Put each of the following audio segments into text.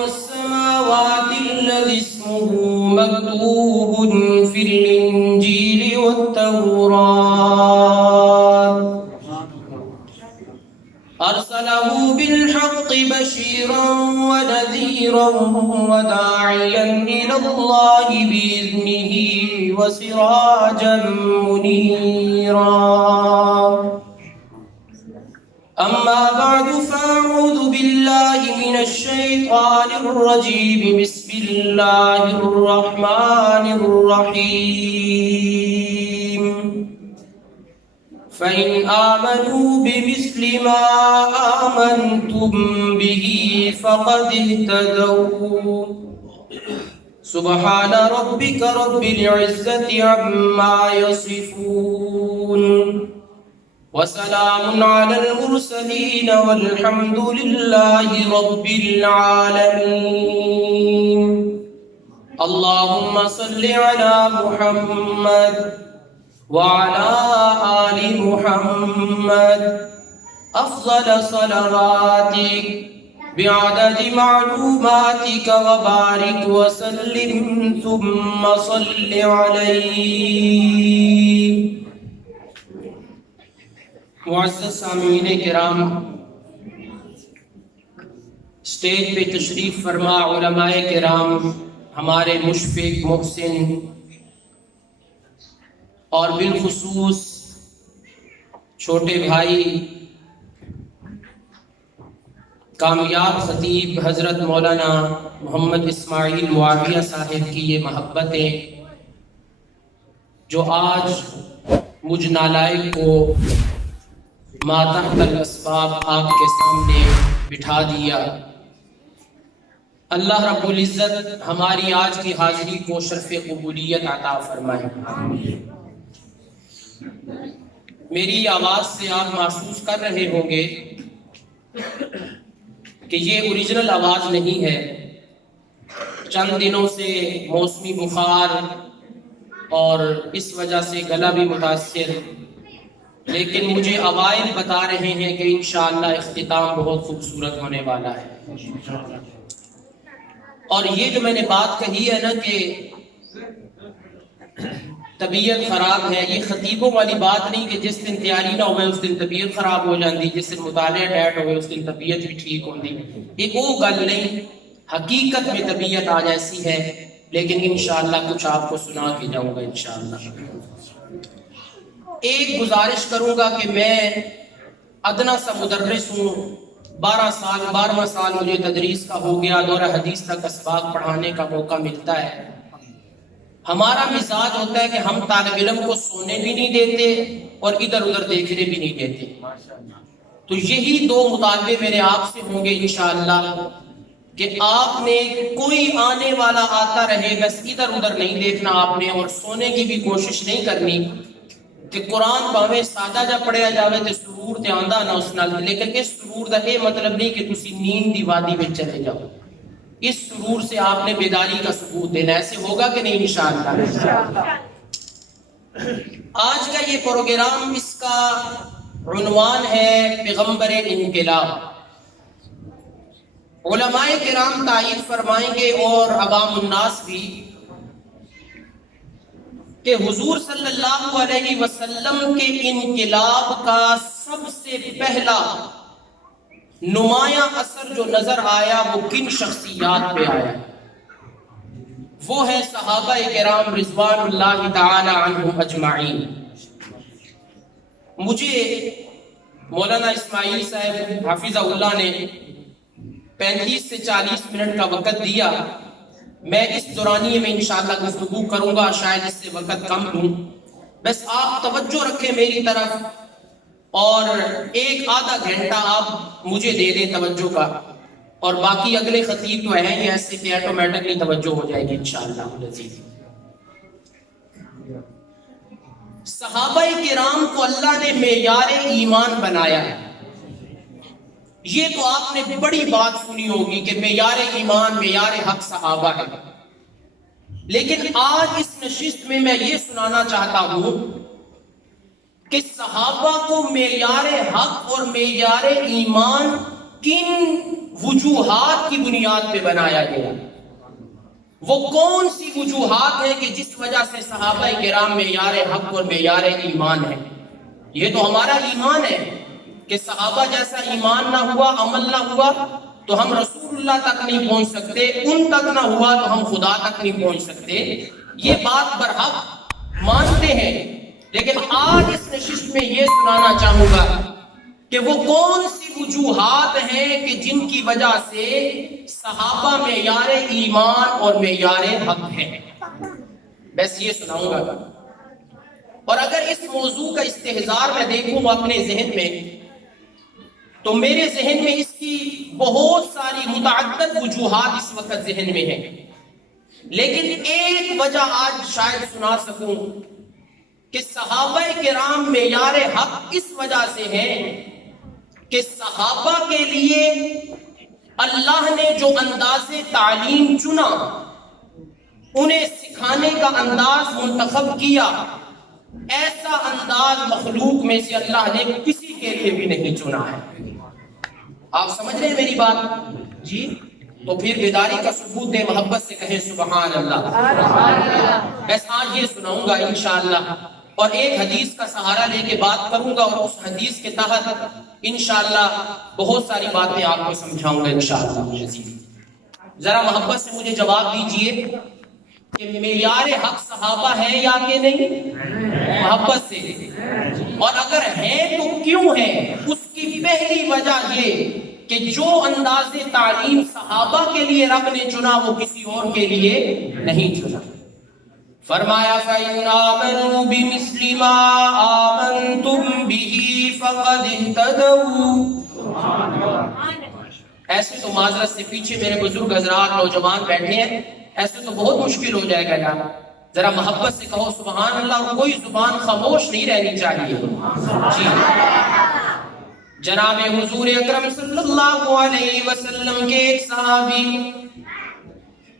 والسماوات الذي اسمه مكتوب في الإنجيل والتوراة أرسله بالحق بشيرا ونذيرا وداعيا إلى الله بإذنه وسراجا منيرا. أما بعد فأعوذ بالله من الشيطان الرجيم. بسم الله الرحمن الرحيم. فإن آمنوا بمثل ما آمنتم به فقد اهتدوا. سبحان ربك رب العزة عما يصفون وسلام على المرسلين والحمد لله رب العالمين. اللهم صل على محمد وعلى آل محمد أفضل صلواتك بعدد معلوماتك وبارك وسلم ثم صل عليه. معزز سامعین کرام، اسٹیج پہ تشریف فرما علماء کرام، ہمارے مشفق، محسن اور بالخصوص چھوٹے بھائی کامیاب خطیب حضرت مولانا محمد اسماعیل معاویہ صاحب کی یہ محبتیں جو آج مجھ نالائق کو ماتحت الاسباب آپ کے سامنے بٹھا دیا. اللہ رب العزت ہماری آج کی حاضری کو شرف قبولیت عطا فرمائے. میری آواز سے آپ محسوس کر رہے ہوں گے کہ یہ اوریجنل آواز نہیں ہے. چند دنوں سے موسمی بخار اور اس وجہ سے گلا بھی متاثر، لیکن مجھے اوائل بتا رہے ہیں کہ انشاءاللہ اختتام بہت خوبصورت ہونے والا ہے. اور یہ جو میں نے بات کہی ہے نا کہ طبیعت خراب ہے، یہ خطیبوں والی بات نہیں کہ جس دن تیاری نہ ہوئے اس دن طبیعت خراب ہو جاندی، جس دن مطالعہ ڈیٹ ہوئے اس دن طبیعت بھی ٹھیک ہوندی. ایک وہ گل نہیں، حقیقت میں طبیعت آج ایسی ہے، لیکن انشاءاللہ کچھ آپ کو سنا کے جاؤں گا انشاءاللہ. ایک گزارش کروں گا کہ میں ادنا سا مدرس ہوں، 12واں سال مجھے تدریس کا ہو گیا، دورہ حدیث تک اسباق پڑھانے کا موقع ملتا ہے. ہمارا مزاج ہوتا ہے کہ ہم طالب علم کو سونے بھی نہیں دیتے اور ادھر ادھر دیکھنے بھی نہیں دیتے. تو یہی دو مطالبے میرے آپ سے ہوں گے انشاءاللہ کہ آپ نے کوئی آنے والا آتا رہے، بس ادھر ادھر نہیں دیکھنا آپ نے، اور سونے کی بھی کوشش نہیں کرنی کہ قرآن باویں سادہ جا پڑھیا جاوے تے سرور تے آندا نہ اس نال، لیکن اس سرور دا یہ مطلب نہیں کہ تسی نیند دی وادی میں چلے جاؤ. اس سرور سے آپ نے بیداری کا ثبوت دینا. ایسے ہوگا کہ نہیں انشاءاللہ؟ آج کا یہ پروگرام، اس کا عنوان ہے پیغمبر انقلاب. علماء کرام تائید فرمائیں گے اور عوام الناس بھی کہ حضور صلی اللہ علیہ وسلم کے انقلاب کا سب سے پہلا نمایاں اثر جو نظر آیا وہ کن شخصیات پہ آیا؟ وہ ہے صحابہ کرام رضوان اللہ تعالی عنہم اجمعین. مجھے مولانا اسماعیل صاحب حفظہ اللہ نے 35 سے 40 منٹ کا وقت دیا. میں اس دورانیے میں انشاءاللہ گفتگو کروں گا، شاید اس سے وقت کم لوں. بس آپ توجہ رکھیں میری طرف اور ایک آدھا گھنٹہ آپ مجھے دے دیں توجہ کا، اور باقی اگلے خطیب تو ہیں ہی ایسے کہ آٹومیٹکلی توجہ ہو جائے گی انشاءاللہ العزیز. صحابہ کرام کو اللہ نے معیار ایمان بنایا ہے. یہ تو آپ نے بڑی بات سنی ہوگی کہ معیار ایمان، معیار حق صحابہ ہے. لیکن آج اس نشست میں یہ سنانا چاہتا ہوں کہ صحابہ کو معیار حق اور معیار ایمان کن وجوہات کی بنیاد پہ بنایا گیا؟ وہ کون سی وجوہات ہیں کہ جس وجہ سے صحابہ کرام معیار حق اور معیار ایمان ہے؟ یہ تو ہمارا ایمان ہے کہ صحابہ جیسا ایمان نہ ہوا، عمل نہ ہوا تو ہم رسول اللہ تک نہیں پہنچ سکتے، ان تک نہ ہوا تو ہم خدا تک نہیں پہنچ سکتے. یہ بات برحق مانتے ہیں، لیکن آج اس نشست میں یہ سنانا چاہوں گا کہ وہ کون سی وجوہات ہیں کہ جن کی وجہ سے صحابہ معیار ایمان اور معیار حق ہے. بس یہ سناؤں گا. اور اگر اس موضوع کا استحضار میں دیکھوں اپنے ذہن میں تو میرے ذہن میں اس کی بہت ساری متعدد وجوہات اس وقت ذہن میں ہیں، لیکن ایک وجہ آج شاید سنا سکوں کہ صحابہ کرام معیار حق اس وجہ سے ہے کہ صحابہ کے لیے اللہ نے جو انداز تعلیم چنا، انہیں سکھانے کا انداز منتخب کیا، ایسا انداز مخلوق میں سے اللہ نے کسی کے لیے بھی نہیں چنا ہے. آپ سمجھ رہے ہیں میری بات؟ جی تو پھر بیداری کا ثبوت دے، محبت سے کہیں سبحان اللہ. بس آج یہ سناؤں گا انشاءاللہ، اور ایک حدیث کا سہارا لے کے بات کروں گا، اور اس حدیث کے تحت انشاءاللہ بہت ساری باتیں آپ کو سمجھاؤں گا انشاءاللہ. ذرا محبت سے مجھے جواب دیجئے کہ معیار حق صحابہ ہے یا کہ نہیں؟ محبت سے. اور اگر ہے تو کیوں ہے؟ اس کی پہلی وجہ یہ کہ جو انداز تعلیم صحابہ کے لیے رب نے چنا وہ کسی اور کے لیے نہیں چنا. فرمایا فَإِنْ آمَنُوا بِمِثْلِ مَا آمَنْتُمْ بِهِ فَقَدْ اهْتَدَوْا. ایسے تو معذرت سے پیچھے میرے بزرگ حضرات نوجوان بیٹھے ہیں، ایسے تو بہت مشکل ہو جائے گا یار. ذرا محبت سے کہو سبحان اللہ، اور کوئی زبان خاموش نہیں رہنی چاہیے. جی جناب حضور اکرم صلی اللہ علیہ وسلم کے ایک صحابی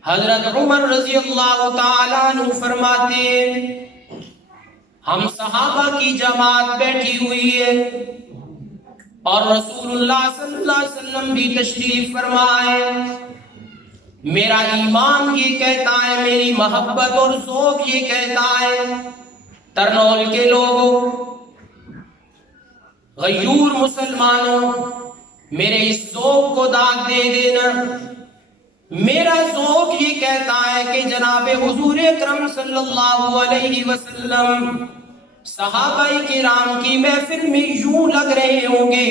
حضرت عمر رضی اللہ تعالیٰ عنہ فرماتے ہیں ہم صحابہ کی جماعت بیٹھی ہوئی ہے اور رسول اللہ صلی اللہ علیہ وسلم بھی تشریف فرمائے. میرا ایمان یہ کہتا ہے، میری محبت اور ذوق یہ کہتا ہے، ترنول کے لوگوں، غیور مسلمانوں، میرے اس ذوق کو داد دے دینا. میرا ذوق یہ کہتا ہے کہ جناب حضور اکرم صلی اللہ علیہ وسلم صحابہ کرام کی محفل میں یوں لگ رہے ہوں گے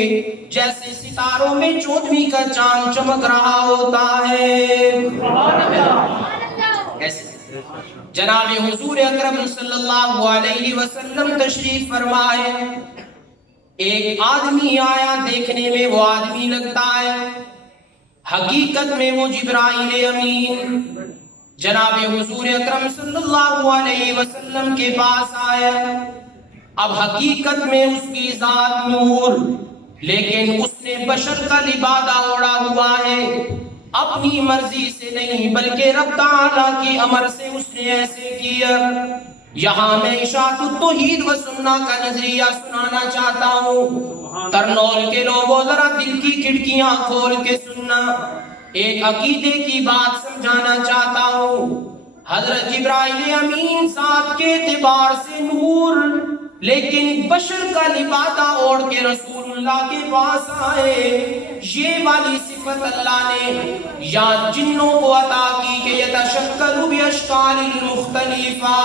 جیسے ستاروں میں 14ویں کا چاند چمک رہا ہوتا ہے. جناب حضور اکرم صلی اللہ علیہ وسلم تشریف فرمائے. ایک آدمی آیا، دیکھنے میں وہ آدمی لگتا ہے، حقیقت میں وہ جبرائیل امین جناب حضور اکرم صلی اللہ علیہ وسلم کے پاس آیا. اب حقیقت میں اس کی ذات نور، لیکن اس نے بشر کا لبادہ اوڑا ہوا ہے، اپنی مرضی سے نہیں بلکہ رب تعالیٰ کی امر سے اس نے ایسے کیا. یہاں میں اشاعت التوحید و سنہ کا نظریہ سنانا چاہتا ہوں. ترنول کے لوگوں ذرا دل کی کھڑکیاں کھول کے سننا، ایک عقیدے کی بات سمجھانا چاہتا ہوں. حضرت جبرائیل امین ذات کے اعتبار سے نور، لیکن بشر کا لبادہ اوڑھ کے رسول اللہ کے پاس آئے. یہ والی صفت اللہ نے یا جنوں کو عطا کی کہ یتشکل باشکال مختلفہ،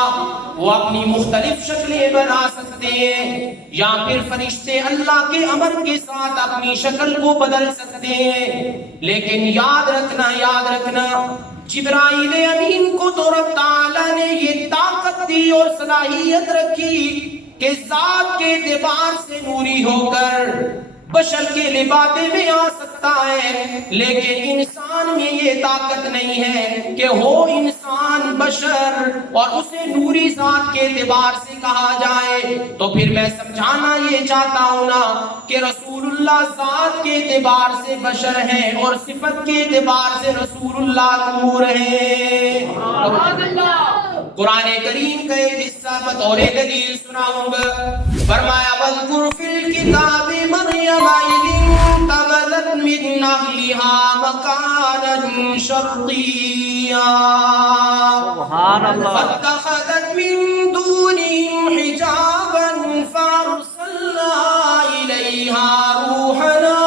وہ اپنی مختلف شکلیں بنا سکتے ہیں، یا پھر فرشتے اللہ کے امر کے ساتھ اپنی شکل کو بدل سکتے ہیں. لیکن یاد رکھنا جبرائیل امین کو تو رب تعالیٰ نے یہ طاقت دی اور صلاحیت رکھی کہ ذات کے اعتبار سے نوری ہو کر بشر کے لبادے میں آ سکتا ہے، لیکن انسان میں یہ طاقت نہیں ہے کہ ہو انسان بشر اور اسے نوری ذات کے اعتبار سے کہا جائے. تو پھر میں سمجھانا یہ چاہتا ہوں نا کہ رسول اللہ ذات کے اعتبار سے بشر ہیں اور صفت کے اعتبار سے رسول اللہ نور ہیں. قرآن کریم کا ایک حصہ بطور دلیل سناؤں گا. فرمایا وَاذْكُرْ فِي الْكِتَابِ مَرْيَمَ إِذِ انتَبَذَتْ مِنْ من أهلها مكانا شرقيا سبحان اللہ. فاتخذت من دونهم حجابا فأرسلنا إليها روحنا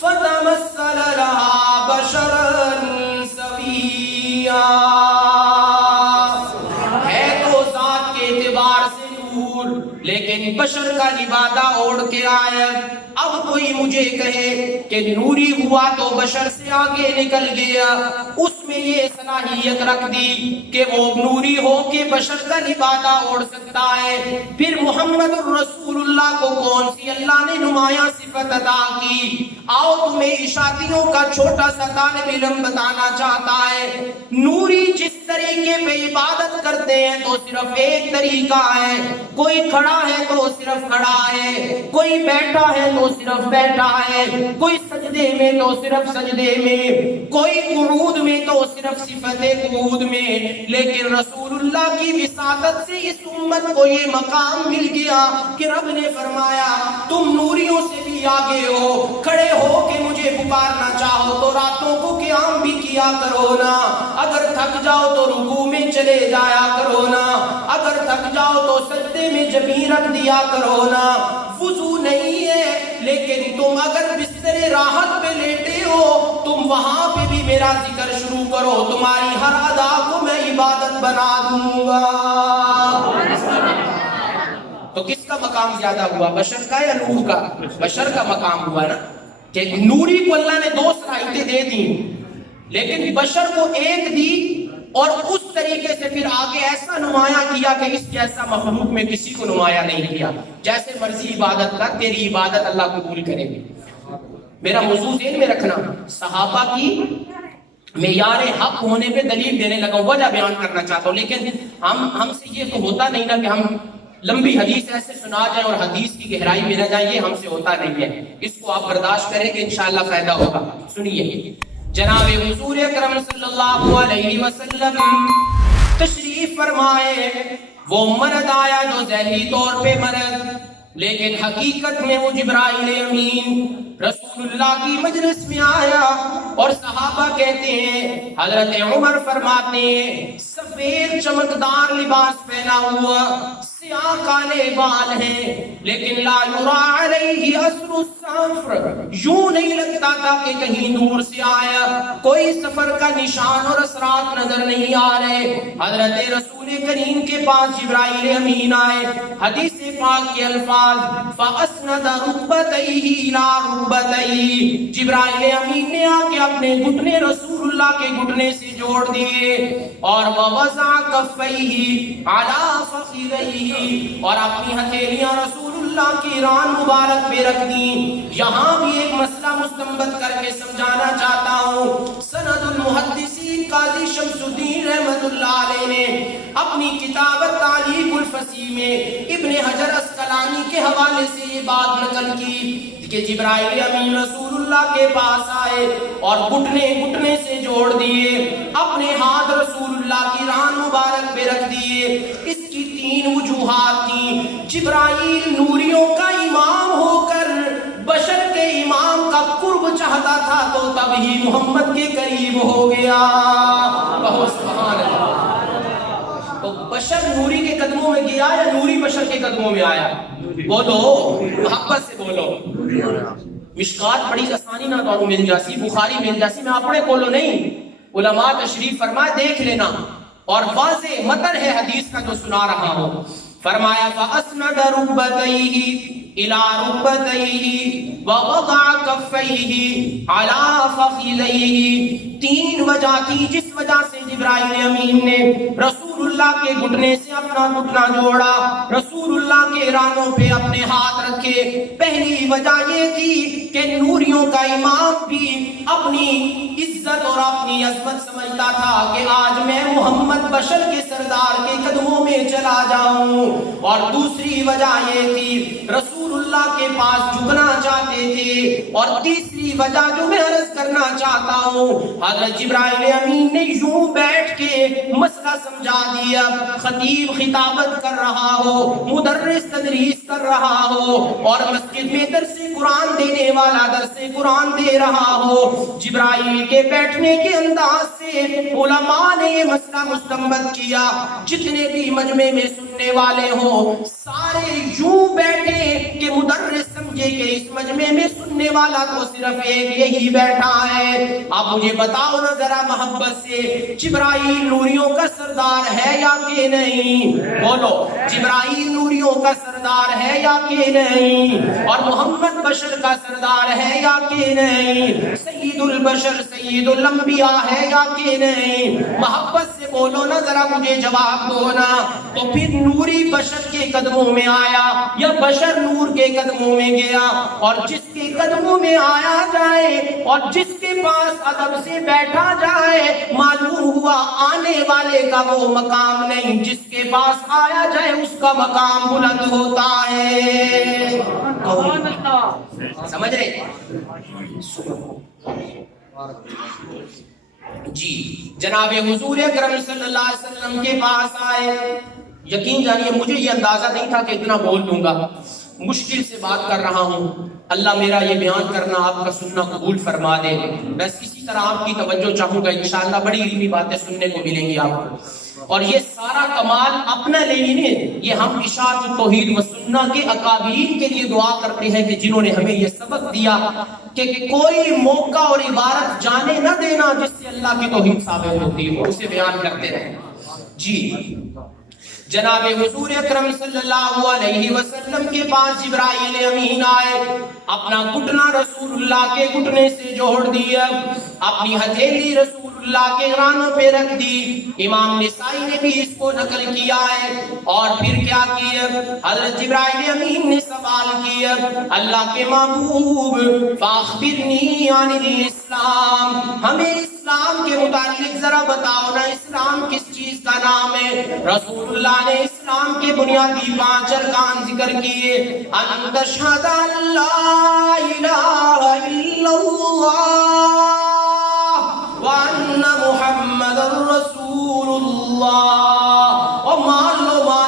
فتمثل لها بشرا سويا. ہے تو ذات کے اعتبار سے نور لیکن بشر کا لبادہ اوڑھ کے آیا. اب کوئی مجھے کہے کہ نوری ہوا تو بشر سے آگے نکل گیا، اس میں یہ صلاحیت رکھ دی کہ وہ نوری ہو کے بشر کا لبادہ اوڑھ سکتا ہے، پھر محمد الرسول اللہ کو کون سی اللہ نے نمایاں صفت عطا کی؟ آؤ تمہیں اشاعتیوں کا چھوٹا سا طالب علم بتانا چاہتا ہے. نوری جس طریقے پہ عبادت کرتے ہیں تو صرف ایک طریقہ ہے، کوئی کھڑا ہے تو صرف کھڑا ہے، کوئی بیٹھا ہے تو صرف بیٹھا ہے، کوئی سجدے میں تو صرف سجدے میں، کوئی قعود میں تو صرف صفت قعود میں. لیکن رسول اللہ کی وساطت سے اس امت کو یہ مقام مل گیا کہ رب نے فرمایا تم نوریوں سے بھی آگے ہو، کھڑے ہو کے مجھے پکارنا چاہو تو راتوں کو قیام بھی کیا کرو نا، اگر تھک جاؤ تو رکوع میں چلے جایا کرو نا، اگر تھک جاؤ تو سجدے میں جبین رکھ دیا کرو نا. وضو نہیں ہے لیکن تم اگر بستر راحت پہ لیٹے ہو تم وہاں پہ بھی میرا ذکر شروع کرو، تمہاری ہر ادا کو میں عبادت بنا دوں گا. تو کس کا مقام زیادہ ہوا، بشر کا یا نور کا؟ بشر کا مقام ہوا نا، کہ نوری کو اللہ نے دو صلاحیتیں دے دی لیکن بشر کو ایک دی اور اس طریقے سے پھر آگے ایسا نمایاں کیا کہ اس جیسا مخلوق میں کسی کو نمایاں نہیں کیا. جیسے مرضی عبادت کر، تیری عبادت اللہ قبول کرے گی. میرا موضوع ذہن میں رکھنا، صحابہ کی معیار حق ہونے پہ دلیل دینے لگا ہوں، وجہ بیان کرنا چاہتا ہوں. لیکن ہم سے یہ تو ہوتا نہیں نا کہ ہم لمبی حدیث ایسے سنا جائیں اور حدیث کی گہرائی میں نہ جائیں، یہ ہم سے ہوتا نہیں ہے. اس کو آپ برداشت کریں کہ انشاءاللہ فائدہ ہوگا. سنیے، جناب حضور اکرم صلی اللہ علیہ وسلم تشریف فرمائے. وہ مرد آیا جو ذہنی طور پہ مرد، لیکن حقیقت میں وہ جبرائیل امین رسول اللہ کی مجلس میں آیا. اور صحابہ کہتے ہیں، حضرت عمر فرماتے ہیں سفید چمکدار لباس پہنا ہوا، سیاہ کالے بال ہیں، لیکن لا یرا علیہ اثر السفر، یوں نہیں لگتا تھا کہ کہیں دور سے آیا، کوئی سفر کا نشان اور اثرات نظر نہیں آ رہے. حضرت رسول کریم کے پاس جبرائیل امین آئے. حدیث پاک کے الفاظ فَأَسْنَدَ رُكْبَتَيْهِ إِلَىٰ رُكْبَتَيْهِ، جبرائیل امین نے آ کے اپنے گھٹنے رسول اللہ کے گھٹنے سے جوڑ دیے اور وَوَضَعَ كَفَّيْهِ عَلَىٰ فَخِذَيْهِ، اور اپنی ہتھیلیاں رسول اللہ کی ران مبارک پہ رکھ دی. یہاں بھی ایک مسئلہ مستنبط کر کے سمجھانا چاہتا ہوں. سند المحدثین قاضی شمس الدین رحمت اللہ علیہ نے اپنی کتاب تعلیق الفصیح میں ابن حجر اسقلانی کے حوالے سے یہ بات نقل کی کہ جبرائیل امین رسول اللہ کے پاس آئے اور گھٹنے سے جوڑ دیے، اپنے ہاتھ رسول اللہ کی ران مبارک پہ رکھ دیے. اس کی تین وجوہات تھیں. جبرائیل نوریوں کا امام ہو کر بشر کے امام کا قرب چاہتا تھا تو تب ہی محمد کے قریب ہو گیا. بہت سبحان اللہ. تو بشر نوری کے قدموں میں گیا یا نوری بشر کے قدموں میں آیا؟ بولو، محبت سے بولو. مشکات بڑی آسانی نہ تو مل جاسی، بخاری مل جاسی، میں اپنے کولو نہیں، علماء تشریف فرمائے دیکھ لینا. اور واضح متن ہے حدیث کا جو سنا رہا ہوں. فرمایا فَأَسْنَدَ رُكْبَتَيْهِ إِلَىٰ رُكْبَتَيْهِ وَوَضَعَ كَفَّيْهِ عَلَىٰ فَخِذَيْهِ. تین وجہ تھی جس وجہ سے جبرائیل امین نے رسول اللہ کے گھٹنے سے اپنا گھٹنا جوڑا، رسول اللہ کے رانوں پہ اپنے ہاتھ رکھے. پہلی وجہ یہ تھی کہ نوریوں کا امام بھی اپنی عزت اور اپنی عظمت سمجھتا تھا کہ آج میں محمد بشر کے سردار کے قدموں میں چلا جاؤں. اور دوسری وجہ یہ تھی رسول اللہ کے پاس جھکنا چاہتے تھے. اور تیسری وجہ جو میں عرض کرنا چاہتا ہوں، حضرت جبرائیل امین نے یوں بیٹھ کے مسئلہ سمجھا دیا. خطیب خطابت کر رہا ہو، مدرس تدریس کر رہا ہو، اور مسجد میں درس قرآن دینے والا درس قرآن دے رہا ہو، جبرائیل کے بیٹھنے کے انداز سے علماء نے یہ مسئلہ مستنبط کیا. جتنے بھی مجمع میں سننے والے ہوں سارے یوں بیٹھے کہ مدرس سمجھے کہ اس مجمع میں سننے والا تو صرف ایک یہی بیٹھا ہے. اب مجھے بتاؤ نا ذرا محبت سے، جبرائیل نوریوں کا سردار ہے یا کہ نہیں؟ بولو، جبرائیل نوریوں کا سردار ہے یا کہ نہیں؟ اور محمد بشر کا سردار ہے یا کہ نہیں؟ سید البشر سید الانبیاء ہے یا کہ نہیں؟ محبت سے بولو نا ذرا، مجھے جواب دو نا. تو پھر نوری بشر کے قدموں میں آیا یا بشر نور کے قدموں میں گیا؟ اور جس کے قدموں میں آیا جائے اور جس کے پاس ادب سے بیٹھا جائے، معلوم ہوا آنے والے کا وہ مقام نہیں، جس کے پاس آیا جائے اس کا مقام بلند ہوتا ہے. سمجھ رہے؟ جی جناب حضور اکرم صلی اللہ علیہ وسلم کے پاس آئے. یقین جانیے مجھے یہ اندازہ نہیں تھا کہ اتنا بول دوں گا. مشکل سے بات کر رہا ہوں، اللہ میرا یہ بیان کرنا آپ کا سننا قبول فرما دے. بس اسی طرح آپ کی توجہ چاہوں گا، انشاءاللہ بڑی علمی باتیں سننے کو ملیں گی آپ کو. اور یہ سارا کمال اپنا لے لینے، یہ ہم اشاعت توحید و سنہ کے اکابرین کے لیے دعا کرتے ہیں کہ جنہوں نے ہمیں یہ سبق دیا کہ کوئی موقع اور عبارت جانے نہ دینا جس سے اللہ کی توحید ثابت ہوتی ہو، اسے بیان کرتے رہیں. جی جناب حضور اکرم صلی اللہ علیہ وسلم کے پاس جبرائیل امین آئے، اپنا گھٹنا رسول اللہ کے گھٹنے سے جوڑ دیا، اپنی ہتھیلی رسول اللہ کے رانوں پہ رکھ دی. امام نسائی نے بھی اس کو نقل کیا ہے. اور پھر کیا کیا؟ حضرت جبرائیل امین نے سوال کیا، اللہ کے محبوب فاخبرنی عن الاسلام، ہمیں اسلام کے متعلق ذرا بتاؤ نا، اسلام کس چیز کا نام ہے؟ رسول اللہ نے اسلام کے بنیادی 5 ارکان ذکر کیے. ان تشہد ان لا الہ الا اللہ وان محمد رسول اللہ. اور مان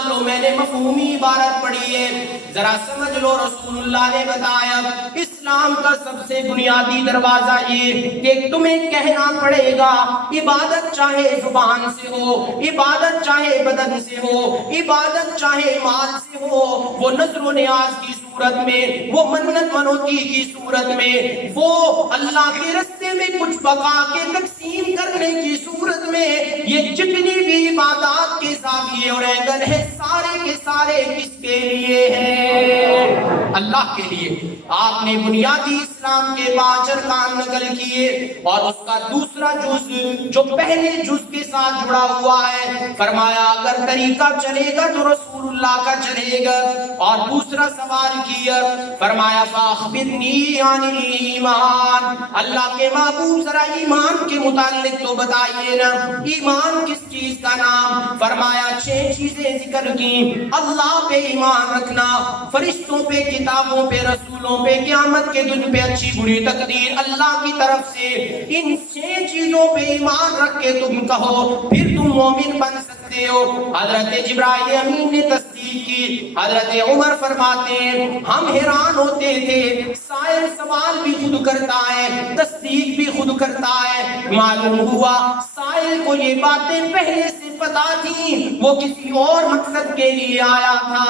لو میں نے مفہومی عبارت پڑھی ہے، ذرا سمجھ لو. رسول اللہ نے بتایا اسلام کا سب سے بنیادی دروازہ یہ کہ تمہیں کہنا پڑے گا عبادت چاہے زبان سے ہو، عبادت چاہے بدن سے ہو، عبادت چاہے مال سے ہو، وہ نظر و نیاز کی صورت میں، وہ منت منوتی کی صورت میں، وہ اللہ کے راستے میں کچھ بقا کے تقسیم کرنے کی صورت میں، یہ جتنی بھی عبادات کے زاویے اور اینگل ہے سارے کے سارے کس کے لیے ہیں؟ اللہ کے لیے. آپ نے بنیادی اسلام کے 5 ارکان نقل کیے اور اس کا دوسرا جز جو پہلے جز کے ساتھ جڑا ہوا ہے، فرمایا اگر طریقہ چلے گا تو رسول اللہ کا چلے گا. اور دوسرا سوال کیا، فرمایا فاخبرنی عن الایمان، اللہ کے محبوب ذرا ایمان کے متعلق تو بتائیے نا، ایمان کس چیز کا نام؟ فرمایا 6 چیزیں ذکر کی. اللہ پہ ایمان رکھنا، فرشتوں پہ، کتابوں پہ، رسولوں پہ، قیامت کے دن پہ اچھی بری تقدیر اللہ کی طرف سے. ان 6 چیزوں پہ ایمان رکھ کے تم کہو پھر تم مومن بن سکتے ہو. حضرت جبرائیل امین نے تصدیق کی. حضرت عمر فرماتے ہیں ہم حیران ہوتے تھے، سائل سوال بھی خود کرتا ہے، تصدیق بھی خود کرتا ہے. معلوم ہوا سائل کو یہ باتیں پہلے سے پتا تھی، وہ کسی اور مقصد کے لیے آیا تھا.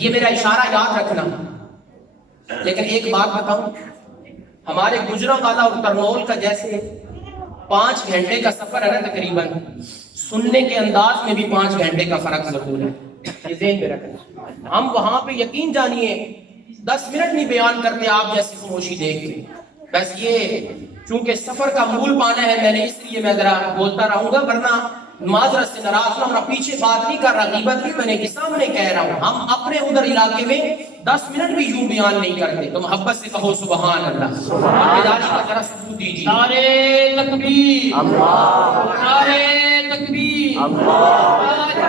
یہ میرا اشارہ یاد رکھنا. لیکن ایک بات بتاؤں، ہمارے گجرانوالہ اور ترنول کا جیسے 5 گھنٹے کا سفر ہے نا تقریباً، سننے کے انداز میں بھی 5 گھنٹے کا فرق ضرور ہے. یہ ذہن میں رکھنا. ہم وہاں پہ یقین جانیے 10 منٹ نہیں بیان کرتے آپ جیسی خاموشی دیکھ کے. بس یہ چونکہ سفر کا مول پانا ہے، میں نے اس لیے میں ذرا بولتا رہوں گا، ورنہ معذرت سے ناراض نہ ہونا، پیچھے بات نہیں کر رہا، غیبت نہیں، میں نے سامنے کہہ رہا ہوں. ہم اپنے ادھر علاقے میں 10 منٹ بھی یوں بیان نہیں کرتے. تو محبت سے کہو سبحان اللہ. بیداری کا ذرا ثبوت دیجیے. نعرے تکبیر، نعرے تکبیر،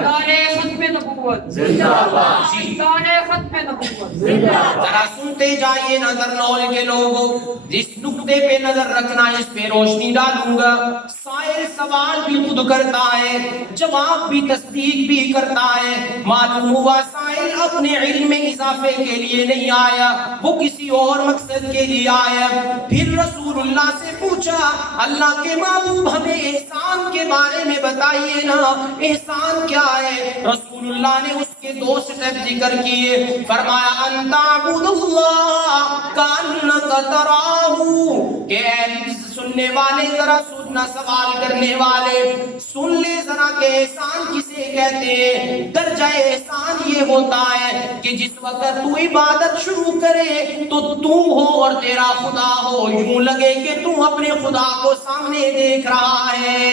نعرے ختم نبوت. نبوت زندہ باد گانے ختم نبوت ذرا سنتے جائیے نظر نول کے لوگوں، جس نقطے پہ نظر رکھنا اس پہ روشنی ڈالوں گا۔ سائل سوال بھی خود کرتا ہے، جواب بھی تصدیق بھی کرتا ہے۔ معلوم ہوا سائل اپنے علم میں اضافے کے لیے نہیں آیا، وہ کسی اور مقصد کے لیے آیا۔ پھر رسول اللہ سے پوچھا، اللہ کے محبوب ہمیں احسان کے بارے میں بتائیے نا، احسان کیا ہے؟ رسول اللہ نے اس کے 2 سٹیپ ذکر کیے، فرمایا ان تعبد اللہ کانک تراہ، کہ سننے والے ذرا سننا، سوال کرنے والے سن لے ذرا کہ احسان کسے کہتے ہیں۔ درجہ احسان یہ ہوتا ہے کہ جس وقت تو عبادت شروع کرے تو ہو اور تیرا خدا ہو، یوں لگے کہ تو اپنے خدا کو سامنے دیکھ رہا ہے۔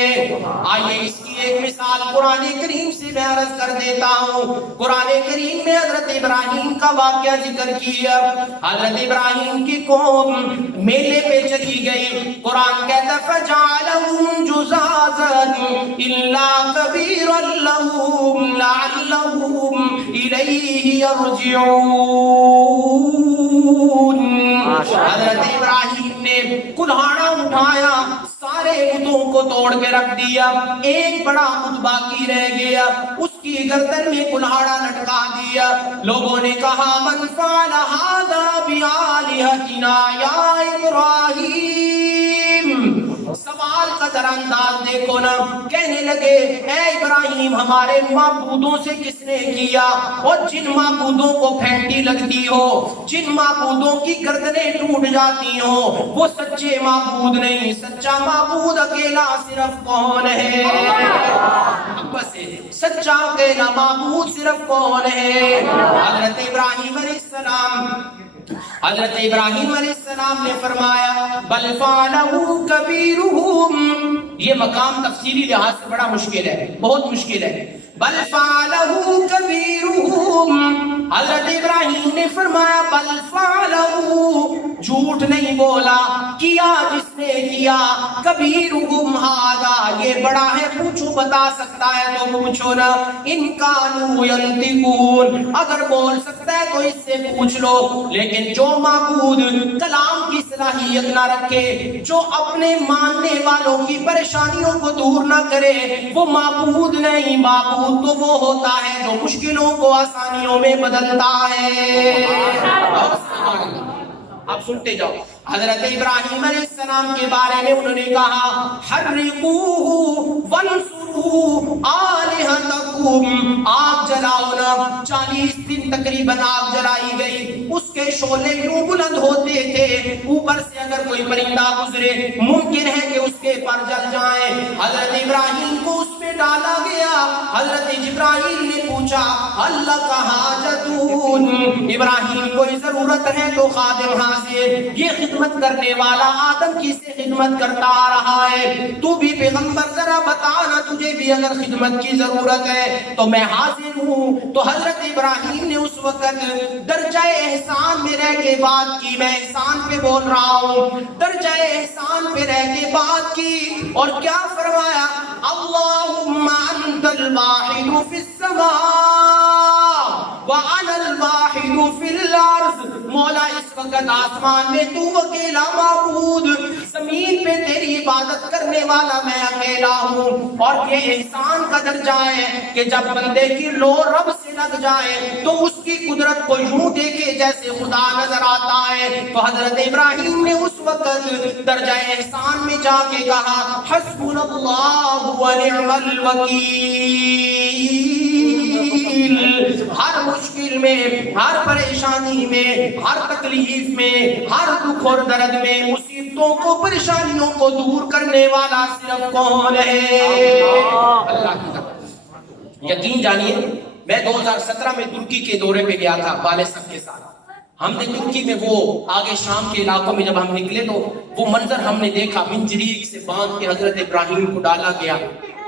آئیے اس کی ایک مثال قرآن کریم سے میں عرض کر دیتا ہوں۔ قرآن کریم میں حضرت ابراہیم کا واقعہ ذکر کیا۔ حضرت ابراہیم کی قوم میلے پہ چلی گئی، قرآن کہتا فَجَعَلَهُمْ جُزَازًا إِلَّا كَبِيرًا لَهُمْ لَعَلَّهُمْ إِلَيْهِ يَرْجِعُونَ۔ حضرت ابراہیم نے کلہاڑا اٹھایا، سارے بتوں کو توڑ کے رکھ دیا، ایک بڑا بت باقی رہ گیا، اس کی گردن میں کلہاڑا لٹکا دیا۔ لوگوں نے کہا من فعل هذا بآلهتنا یا ابراہیم، سوال کا در انداز دیکھو نا، کہنے لگے اے ابراہیم ہمارے معبودوں سے کس نے کیا؟ اور جن معبودوں کو پھینٹی لگتی ہو، جن معبودوں کی گردنیں ٹوٹ جاتی ہو، وہ سچے معبود نہیں، سچا معبود اکیلا صرف کون ہے؟ بس سچا اکیلا معبود صرف کون ہے؟ حضرت ابراہیم علیہ السلام، حضرت ابراہیم علیہ السلام نے فرمایا بل فعلہ کبیرہم، یہ مقام تفسیری لحاظ سے بڑا مشکل ہے، بہت مشکل ہے۔ بل فعلہ کبیرہم، حضرت ابراہیم نے فرمایا بل فعلہ، جھوٹ نہیں بولا، کیا جس نے کیا، کبیرہم ھذا، یہ بڑا ہے، پوچھو بتا سکتا ہے تو پوچھو نا، ان کانوا ینطقون، اگر بول سکتا ہے تو اس سے پوچھ لو۔ لیکن جو معبود کلام کی صلاحیت نہ رکھے، جو اپنے ماننے والوں کی پریشانیوں کو دور نہ کرے، وہ معبود نہیں، معبود تو وہ ہوتا ہے جو مشکلوں کو آسانیوں میں بدلتا ہے۔ اب سنتے جاؤ، حضرت ابراہیم علیہ السلام کے بارے میں انہوں نے کہا حرقوہ وانصروا آلہتکم، آگ جلاؤ نا۔ 40 دن تقریباً آگ جلائی گئی، اس کے شعلے یوں بلند ہوتے تھے، اوپر سے اگر کوئی پرندہ گزرے ممکن ہے کہ اس کے پر جل جائیں۔ حضرت ابراہیم کو اس میں ڈالا گیا۔ حضرت جبرائیل نے پوچھا اللہ کا حاجتون، ابراہیم کوئی ضرورت ہے تو خادم حاضر، یہ خدمت کرنے والا آدم کی سے خدمت کرتا آ رہا ہے، تو بھی پیغمبر ذرا بتانا تجھے بھی اگر خدمت کی ضرورت ہے تو میں حاضر ہوں۔ تو حضرت ابراہیم نے اس وقت درجہ احسان میں رہ کے بات کی، میں احسان پہ بول رہا ہوں، درجہ احسان پہ رہ کے بات کی، اور کیا فرمایا اللہم انت الواحد فی السماء وانا الواحد فی الارض، مولا اس وقت آسمان میں تو اکیلا معبود، زمین پہ تیری عبادت کرنے والا میں اکیلا ہوں۔ اور یہ احسان کا درجہ ہے کہ جب بندے کی لو رب سے لگ جائے تو اس کی قدرت کو یوں دیکھے جیسے خدا نظر آتا ہے۔ تو حضرت ابراہیم نے اس وقت درجہ احسان میں جا کے کہا حسبنا اللہ ونعم الوکیل، ہر مشکل میں، ہر پریشانی میں، ہر تکلیف میں، ہر دکھ اور درد میں، مصیبتوں کو پریشانیوں کو دور کرنے والا صرف کون ہے؟ اللہ کی طرف۔ یقین جانیے میں 2017 میں ترکی کے دورے پہ گیا تھا بالسک کے ساتھ۔ ہم نے ترکی میں وہ آگے شام کے علاقوں میں جب ہم نکلے تو وہ منظر ہم نے دیکھا، منجریق سے باندھ کے حضرت ابراہیم کو ڈالا گیا۔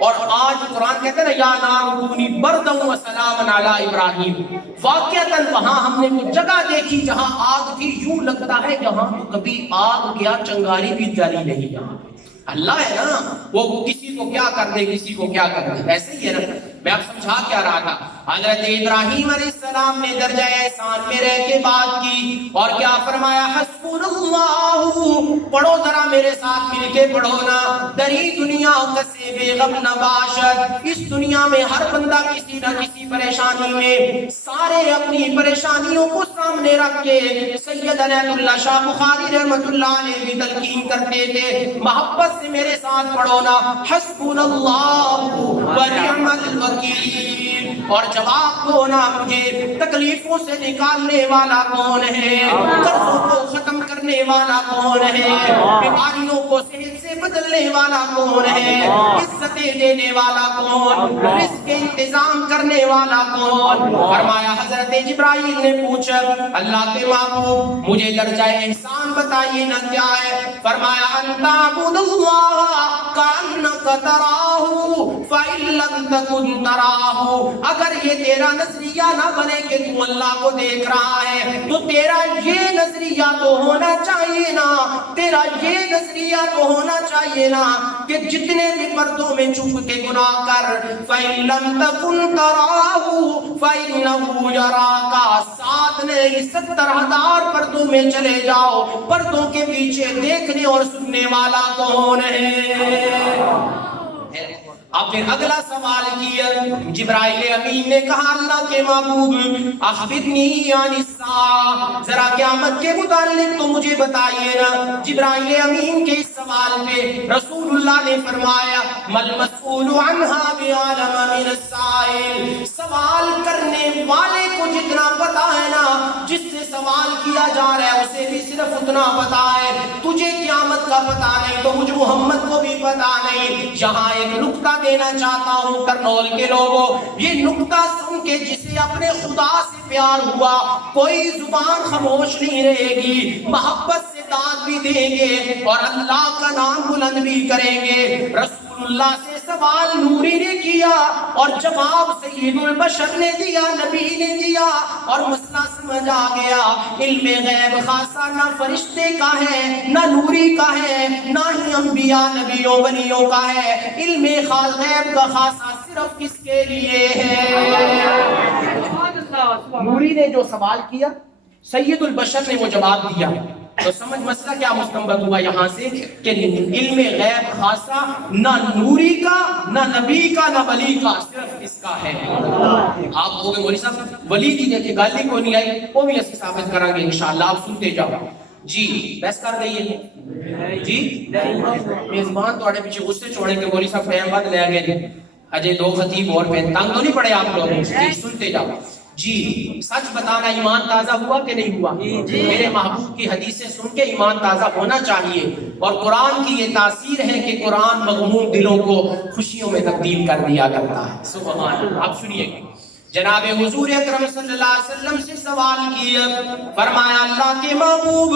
اور آج قرآن کہتے ہیں نا یا نار کونی بردا و سلاما علی ابراہیم، واقعتاً وہاں ہم نے وہ جگہ دیکھی جہاں آگ تھی، یوں لگتا ہے جہاں تو کبھی آگ کیا چنگاری بھی جلی نہیں۔ یہاں اللہ ہے نا، وہ کسی کو کیا کر دے کسی کو کیا کر دے، ایسے ہی ہے نا۔ میں اب سمجھا کیا رہا تھا، حضرت ابراہیم علیہ السلام نے درجہ احسان میں رہ کے بات کی اور کیا فرمایا، حسبنا اللہ، پڑھو ذرا میرے ساتھ مل کے پڑھو نا، دری دنیا کسے بے غم نباشت، اس دنیا میں ہر بندہ کسی نہ کسی پریشانی میں، سارے اپنی پریشانیوں کو سامنے رکھ کے سید عنایت اللہ شاہ بخاری رحمت اللہ علیہ بھی تلقین کرتے تھے، محبت سے میرے ساتھ پڑھو نا، حسبنا اللہ ونعم الوکیل، اور جواب دو نا مجھے تکلیفوں سے نکالنے والا کون ہے، قرضوں کو ختم کرنے والا کون ہے، بیماریوں کو صحت سے بدلنے والا کون ہے، عزتیں دینے والا کون، رزق کے انتظام کرنے والا کون؟ فرمایا حضرت جبرائیل نے پوچھا، اللہ کے محبوب مجھے درجہ احسان بتائیے نا کیا ہے؟ فرمایا ان تعبد اللہ کأنک تراہ فإن لم تکن تراہ، اگر یہ تیرا نظریہ نہ بنے کہ تو اللہ کو دیکھ رہا ہے تو تیرا یہ نظریہ تو ہونا چاہیے نا، تیرا یہ نظریہ تو ہونا چاہیے نا کہ جتنے بھی پردوں میں چھپ کے گناہ کر، فإن لم تکن تراہ فإنہ یراک، ساتھ نہیں 70,000 پردوں میں چلے جاؤ، پردوں کے پیچھے دیکھنے اور سننے والا کون ہے؟ اب پھر اگلا سوال کیا جبرائیل امین نے کہا، اللہ کے محبوب اخبرنی عن الساعہ، ذرا قیامت کے متعلق تو مجھے بتائیے نا۔ جبرائیل امین کے اس سوال پہ رسول اللہ نے فرمایا، مل مسئول عنہا بعالم من السائل، سوال کرنے والے کو جتنا پتا ہے نا، جس سے سوال کیا جا رہا ہے اسے بھی صرف اتنا پتا ہے، تجھے قیامت کا پتا نہیں تو مجھ محمد کو بھی پتا نہیں۔ یہاں ایک نقطہ دینا چاہتا ہوں کرنول کے لوگوں، یہ نقطہ سن کے جسے اپنے خدا سے پیار ہوا کوئی زبان خاموش نہیں رہے گی، محبت سے داد بھی دیں گے اور اللہ کا نام بلند بھی کریں گے۔ رسول اللہ سے سوال نوری نے کیا اور جواب سید البشر نے دیا، نبی نے دیا، اور مسئلہ سمجھ آ گیا۔ علم غیب خاصہ نہ فرشتے کا ہے، نہ نوری کا ہے، نہ ہی انبیاء نبیوں ولیوں کا ہے، علم غیب کا خاصہ صرف کس کے لیے ہے؟ نوری نے جو سوال کیا، سید البشر نے وہ جواب دیا، تو سمجھ مسئلہ کیا مستنبط ہوا یہاں سے کہ علم غیب خاصہ نہ نوری کا، نہ نبی کا، نہ ولی کا، صرف اس کا ہے۔ آپ ہوگے مولی صاحب ولی کی دیکھے گالی کو نہیں آئی، وہ بھی اسی ثابت کریں گے انشاءاللہ، آپ سنتے جاؤ۔ جی بحث کر گئی ہے جی، میزبان تو پیچھے غصے چھوڑیں کہ مولی صاحب فہم بات لے گئے اجے دو خطیب اور پہ تنگ تو نہیں پڑے آپ لوگ؟ جی سنتے جاؤ۔ جی سچ بتانا ایمان تازہ ہوا کہ نہیں ہوا؟ میرے محبوب کی حدیثیں سن کے ایمان تازہ ہونا چاہیے، اور قرآن کی یہ تاثیر ہے کہ قرآن مغموم دلوں کو خوشیوں میں تبدیل کر دیا کرتا ہے۔ سبحان اللہ۔ آپ سنیے جناب حضور اکرم صلی اللہ علیہ وسلم سے سوال کیا، فرمایا اللہ کے محبوب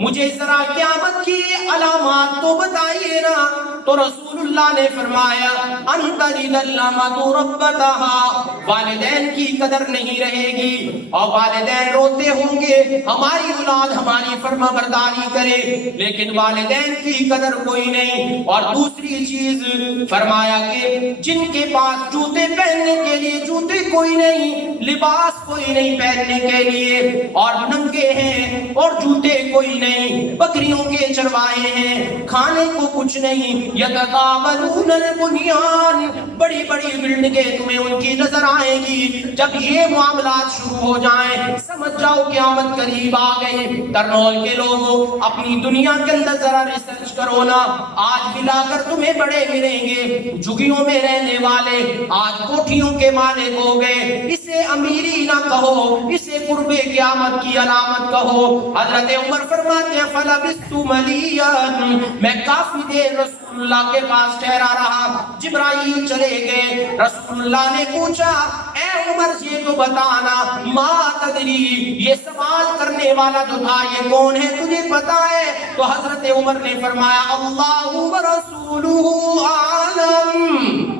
مجھے ذرا قیامت کی علامات تو بتائیے نا، تو رسول اللہ نے فرمایا ان تلد الامۃ ربتہا، والدین کی قدر نہیں رہے گی اور والدین روتے ہوں گے ہماری اولاد ہماری فرما برداری کرے، لیکن والدین کی قدر کوئی نہیں۔ اور دوسری چیز فرمایا کہ جن کے پاس جوتے پہننے کے لیے جوتے کوئی نہیں، لباس کوئی نہیں پہننے کے لیے، اور ننگے ہیں اور جوتے کوئی نہیں، بکریوں کے چرواہے ہیں، کھانے کو کچھ نہیں، یتطاولون البنیان، بڑی بڑی بلڈنگیں تمہیں ان کی نظر آئیں گی۔ جب یہ معاملات شروع ہو جائیں سمجھ جاؤ قیامت قریب آ گئی۔ کرنول کے لوگوں اپنی دنیا کے اندر ذرا ریسرچ کرو نا، آج ملا کر تمہیں بڑے ملیں گے، جھگیوں میں رہنے والے آج کوٹھیوں کے مالک ہو گئے۔ اسے امیری نہ کہو، اسے قرب قیامت کی علامت کہو۔ حضرت عمر فرماتے ہیں فلبثت ملیا، میں کافی دیر رسول اللہ کے پاس ٹھہرا رہا، جبرائیل چلے گئے، رسول اللہ نے پوچھا اے عمر یہ تو بتانا ما تدری، یہ سوال کرنے والا جو تھا یہ کون ہے تجھے پتا ہے؟ تو حضرت عمر نے فرمایا اللہ ورسولہ عالم۔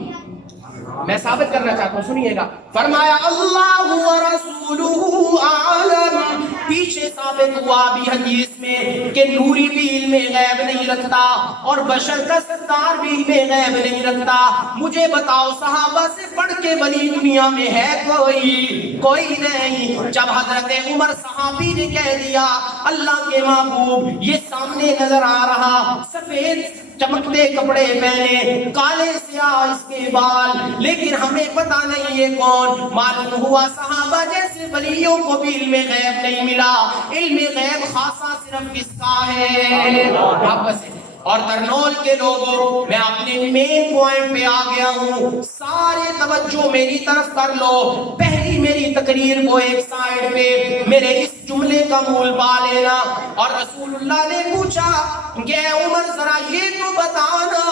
میں ثابت کرنا چاہتا ہوں، سنیے گا، فرمایا اللہ ورسولہ عالم، پیچھے ثابت ہوا بھی حدیث میں کہ نوری بھی علم غیب نہیں رکھتا اور بشر کا سردار بھی علم غیب نہیں رکھتا. مجھے بتاؤ صحابہ سے پڑھ کے بنی دنیا میں ہے کوئی نہیں. جب حضرت عمر صحابی نے کہہ دیا اللہ کے محبوب یہ سامنے نظر آ رہا سفید چمکتے کپڑے پہنے کالے سیاہ اس کے بال لیکن ہمیں پتہ نہیں یہ کون. معلوم ہوا صحابہ جیسے ولیوں کو بھی علم غیب نہیں ملا. علم غیب خاصا صرف کس کا ہے؟ واپس ہے. اور ترنول کے لوگوں میں اپنے مین پوائنٹ پہ آ گیا ہوں. سارے توجہ میری طرف کر لو. پہلی میری تقریر کو ایک سائیڈ پہ میرے اس جملے کا مول پا لینا. اور رسول اللہ نے پوچھا کہ اے عمر ذرا یہ تو بتانا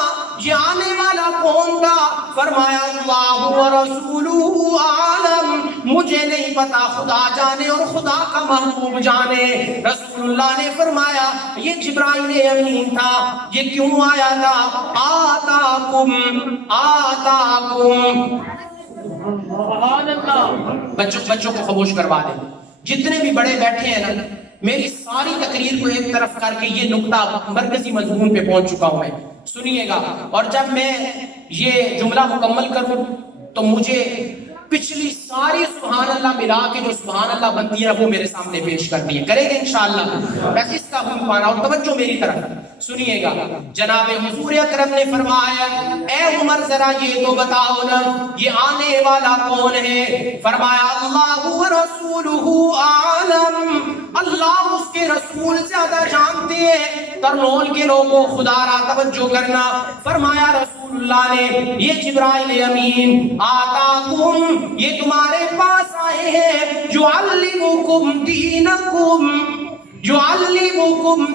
یہ آنے والا کون تھا؟ فرمایا اللہ و رسولہ عالم. مجھے نہیں پتا خدا جانے اور خدا کا محبوب جانے. رسول اللہ نے فرمایا یہ جبرائیل امین تھا. یہ کیوں آیا تھا؟ آتاکم بچوں کو خاموش کروا دیں. جتنے بھی بڑے بیٹھے ہیں نا میری ساری تقریر کو ایک طرف کر کے یہ نقطہ مرکزی مضمون پہ پہنچ چکا ہوں میں. سنیے گا اور جب میں یہ جملہ مکمل کروں تو مجھے پچھلی ساری سبحان اللہ ملا کے جو سبحان اللہ بنتی ہے وہ میرے سامنے پیش کرنی ہے. کریں گے انشاءاللہ. میں اس کا ہوں پانا اور توجہ میری طرف سنیے گا. جناب حضور اکرم نے فرمایا اے عمر ذرا یہ تو بتاؤ نا یہ آنے والا کون ہے؟ فرمایا اللہ و رسولہ عالم. اللہ اس کے رسول زیادہ جانتے ہیں. ترنول کے لوگوں خدا را توجہ کرنا. فرمایا رسول اللہ نے یہ جبرائیل امین آتاکم یہ تمہارے پاس آئے ہیں یعلمکم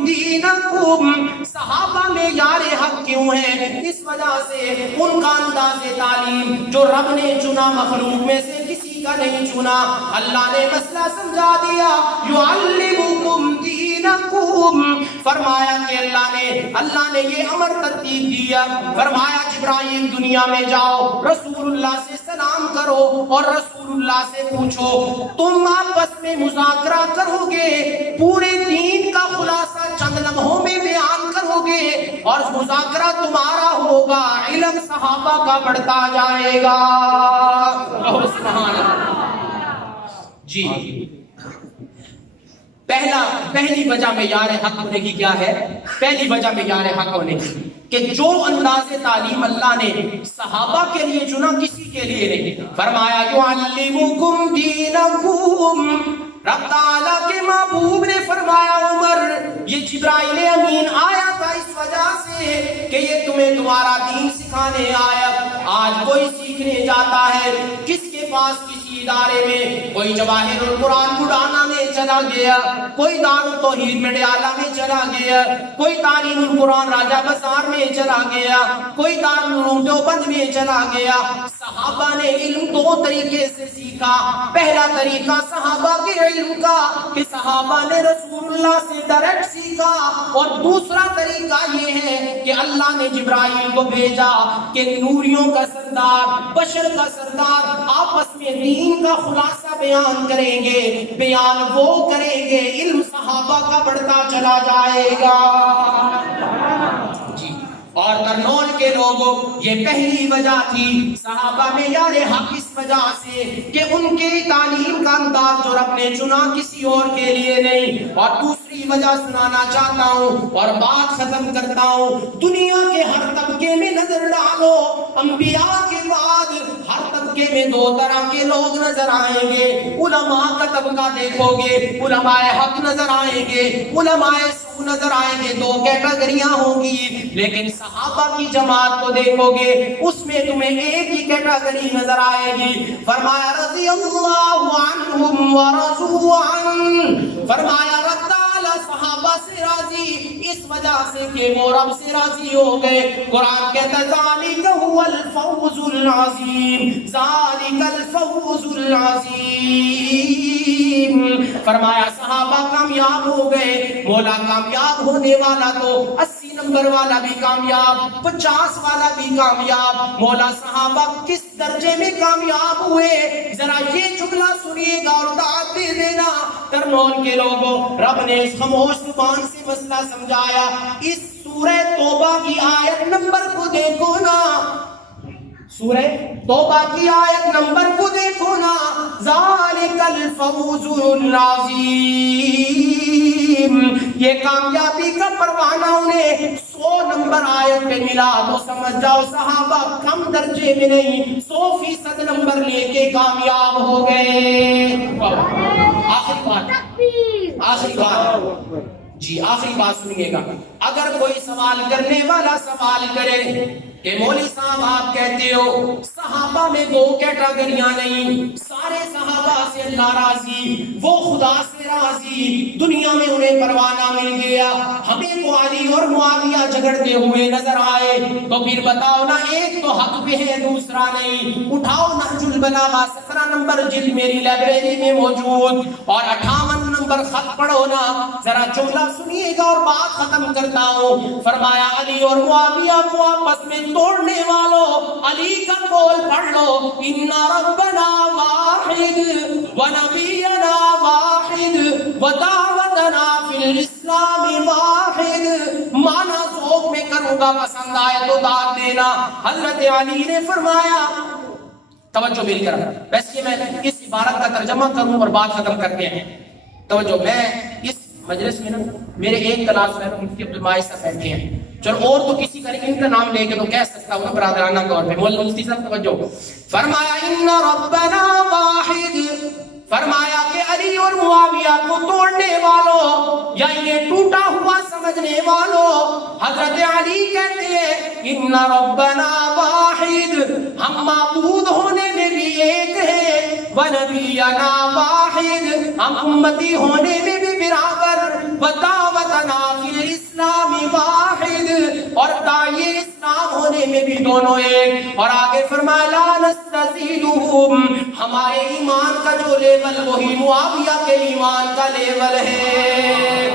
دینکم صحابہ میں یار حق کیوں ہے؟ اس وجہ سے ان کا انداز تعلیم جو رب نے چنا مخلوق میں سے کسی کا نہیں چنا. اللہ نے مسئلہ سمجھا دیا. یعلمکم دینکم فرمایا کہ اللہ نے یہ امر ترتیب دیا. فرمایا جبرائیل دنیا میں جاؤ رسول اللہ سے سلام کرو اور رسول اللہ سے پوچھو تم آپس میں مذاکرہ کرو گے پورے دین کا خلاصہ چند لمحوں میں بیان کرو گے اور مذاکرہ تمہارا ہوگا علم صحابہ کا بڑھتا جائے گا. سبحان اللہ. جی پہلی وجہ میں یار حق ہونے کی کیا ہے؟ پہلی وجہ میں یار حق ہونے کی کہ جو انداز تعلیم اللہ نے صحابہ کے لیے چنا کسی کے لیے نہیں. فرمایا یعلمکم دینکم. رب تعالیٰ کے محبوب نے فرمایا عمر یہ جبرائیل امین آیا تھا اس وجہ سے کہ یہ تمہیں تمہارا دین سکھانے آیا. آج کوئی سیکھنے جاتا ہے کس کے پاس کسی ادارے میں کوئی جواہر القرآن بڑھانا میں چلا گیا, کوئی دار التوحید مڈیالہ میں چلا گیا, کوئی تعلیم القرآن راجہ بازار میں چلا گیا, کوئی دارالعلوم دیوبند میں چلا گیا. صحابہ نے علم دو طریقے سے سیکھا. پہلا طریقہ صحابہ کے علم کا کہ صحابہ نے رسول اللہ سے ڈائریکٹ سیکھا, اور دوسرا طریقہ یہ ہے کہ اللہ نے جبرائیل کو بھیجا کہ نوریوں کا سردار بشر کا سردار آپس میں دین کا خلاصہ بیان کریں گے. بیان وہ کریں گے علم صحابہ کا بڑھتا چلا جائے گا. جی اور کرنول کے لوگوں یہ پہلی وجہ تھی صحابہ میں یار حق اس وجہ سے کہ ان کے تعلیم کا انداز جو رب نے چنا کسی اور کے لیے نہیں. اور دوسری وجہ سنانا چاہتا ہوں اور بات ختم کرتا ہوں. دنیا کے ہر طبقے میں نظر ڈالو, انبیاء کے بعد ہر طبقے میں دو طرح کے لوگ نظر آئیں گے. علماء کا طبقہ دیکھو گے, علماء حق نظر آئیں گے, علماء سو نظر آئیں گے. دو کیٹیگریاں ہوں گی. لیکن صحابہ کی جماعت کو دیکھو گے اس میں تمہیں ایک ہی کیٹیگری نظر آئے گی. فرمایا رضی اللہ عنہم ورضوا عنہ. فرمایا رب تعالی صحابہ سے راضی اس وجہ سے کہ وہ رب سے راضی ہو گئے. قرآن کہتا ہے ذالک هو الفوز العظیم, ذالک الفوز العظیم. فرمایا صحابہ کامیاب ہو گئے. مولا کامیاب ہونے والا تو 80 نمبر والا بھی کامیاب, 50 والا بھی کامیاب. مولا صحابہ کس درجے میں کامیاب ہوئے, ذرا یہ جملہ سنیے گا اور داد دے دینا. ترنول کے لوگوں, رب نے اس خاموش زبان سے مسئلہ سمجھایا. اس سورہ توبہ کی آیت نمبر کو دیکھو نا, سورہ توبہ کی آیت نمبر کو دیکھو نا. ذالک الفوز العظیم, یہ کامیابی کا پروانہ انہیں 100 نمبر آیت پہ ملا. تو سمجھ جاؤ صحابہ کم درجے میں نہیں, 100% نمبر لے کے کامیاب ہو گئے. آخری بات جی, آخری بات سنیے گا. اگر کوئی سوال کرنے والا سوال کرے کہ مولوی صاحب آپ کہتے ہو صحابہ میں 2 کیٹاگریاں نہیں, سارے صحابہ سے اللہ راضی, وہ خدا سے راضی, دنیا میں انہیں پروانہ مل گیا, ہمیں تو علی اور معاویہ جھگڑتے ہوئے نظر آئے, تو پھر بتاؤ نا, ایک تو حق پہ ہے دوسرا نہیں. اٹھاؤ نہج البلاغہ 17 نمبر جلد میری لائبریری میں موجود, اور 58 نمبر خط پڑھو نا. ذرا جملہ سنیے گا اور بات ختم کرتا ہوں. فرمایا علی اور معاویہ کو آپس میں توڑنے والوں, علی کا قول پڑھ لو, ان ربنا واحد ونبینا واحد ودعوتنا فی الاسلام واحد. مانا ذوق میں کروں گا, پسند آئے تو داد دینا. حضرت علی نے فرمایا, توجہ میری طرف, ویسے میں اس عبارت کا ترجمہ کروں اور بات ختم کرتے ہیں. توجہ, میں اس مجلس میں نا میرے ایک کلاس میں مفتی عبدالماجد صاحب بیٹھے ہیں, چلو اور تو کسی کا ان کا نام لے کے تو کہہ سکتا ہوں برادرانہ طور پہ. مولانا مفتی صاحب توجہ, فرمایا ان ربنا واحد, فرمایا کہ علی اور معاویہ کو توڑنے والوں یا انہیں ٹوٹا ہوا سمجھنے والوں, حضرت علی کہتے ہیں ان ربنا واحد, ہم معبود ہونے میں بھی ایک ہے, ونبینا واحد, ہم امتی ہونے میں بھی برابر, ودعوتنا فی الاسلام واحد, اور داعی اسلام ہونے میں بھی دونوں ایک. اور آگے فرمایا لا نستزیدہم, ہمارے ایمان کا جو لیول وہی معاویہ کے ایمان کا لیول ہے.